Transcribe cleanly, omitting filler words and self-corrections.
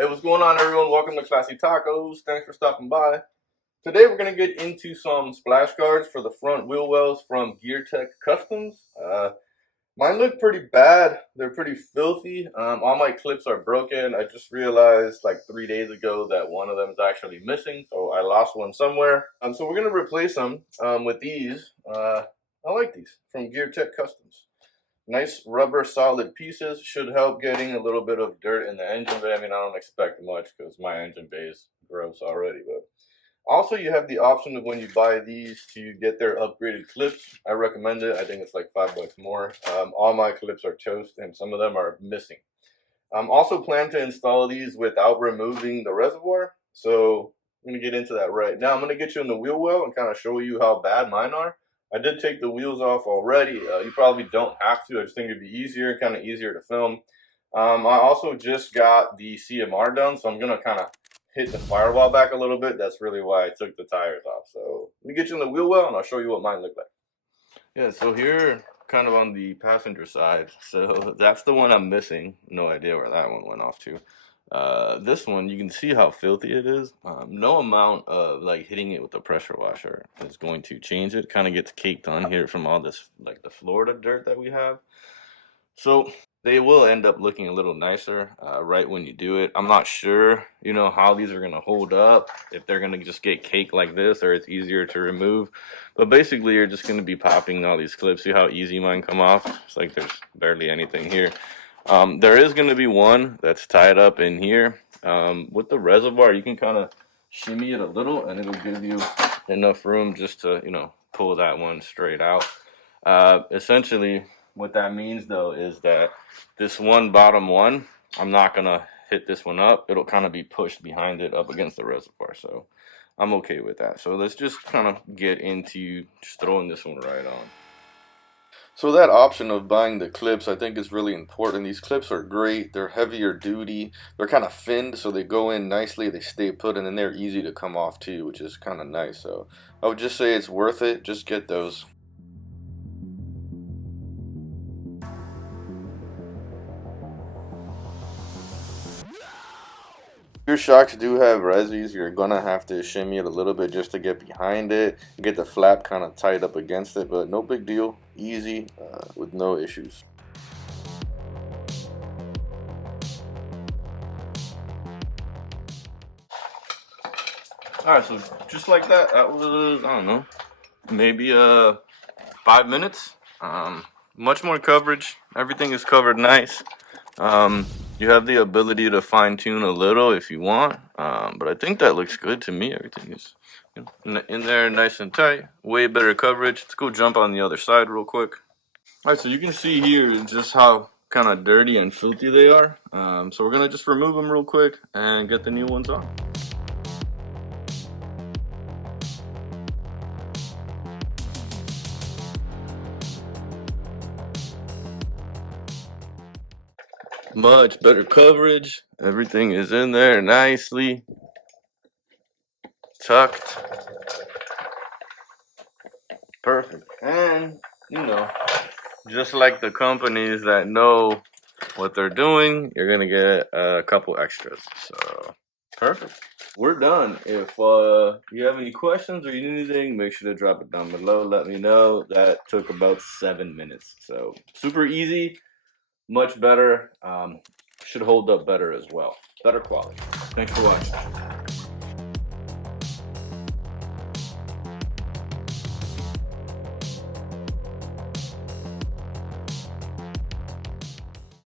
Hey, what's going on, everyone? Welcome to Classy Tacos. Thanks for stopping by. Today we're going to get into some splash guards for the front wheel wells from Geartechcustoms. Mine look pretty bad. They're pretty filthy. All my clips are broken. I just realized like 3 days ago that one of them is actually missing, so I lost one somewhere. So we're going to replace them with these. I like these from Geartechcustoms. Nice rubber solid pieces, should help getting a little bit of dirt in the engine bay. I mean, I don't expect much because my engine bay is gross already, but also you have the option of when you buy these to get their upgraded clips. I recommend it. I think it's like $5 more. All my clips are toast and some of them are missing. Also plan to install these without removing the reservoir, so I'm going to get into that right now. I'm going to get you in the wheel well and kind of show you how bad mine are. I did take the wheels off already. You probably don't have to. I just think it'd be easier, kind of easier to film. I also just got the CMR done, so I'm going to kind of hit the firewall back a little bit. That's really why I took the tires off. So let me get you in the wheel well and I'll show you what mine look like. Yeah, so here, kind of on the passenger side, so that's the one I'm missing. No idea where that one went off to. This one, you can see how filthy it is. No amount of like hitting it with a pressure washer is going to change it. Kind of gets caked on here from all this like the Florida dirt that we have. So they will end up looking a little nicer right when you do it. I'm not sure, how these are going to hold up, if they're going to just get caked like this or it's easier to remove. But basically, you're just going to be popping all these clips. See how easy mine come off? It's like there's barely anything here. There is going to be one that's tied up in here. With the reservoir, you can kind of shimmy it a little and it'll give you enough room just to, pull that one straight out. Essentially, what that means though is that this one bottom one, I'm not going to hit this one up. It'll kind of be pushed behind it up against the reservoir. So I'm okay with that. So let's just kind of get into just throwing this one right on. So that option of buying the clips, I think is really important. These clips are great. They're heavier duty. They're kind of finned, so they go in nicely. They stay put, and then they're easy to come off too, which is kind of nice. So I would just say it's worth it. Just get those. Your shocks do have resis. You're gonna have to shimmy it a little bit just to get behind it, get the flap kind of tied up against it, but no big deal. Easy with no issues. Alright, so just like that, that was, I don't know, maybe 5 minutes. Much more coverage. Everything is covered nice. You have the ability to fine tune a little if you want, but I think that looks good to me. Everything is in there nice and tight. Way better coverage. Let's go jump on the other side real quick. All right, so you can see here just how kind of dirty and filthy they are. So we're gonna just remove them real quick and get the new ones on. Much better coverage. Everything is in there nicely tucked. Perfect. And just like the companies that know what they're doing, you're gonna get a couple extras. So perfect. We're done. If you have any questions or you need anything, make sure to drop it down below. Let me know. That took about 7 minutes. So super easy. Much better. Should hold up better as well. Better quality. Thanks for watching.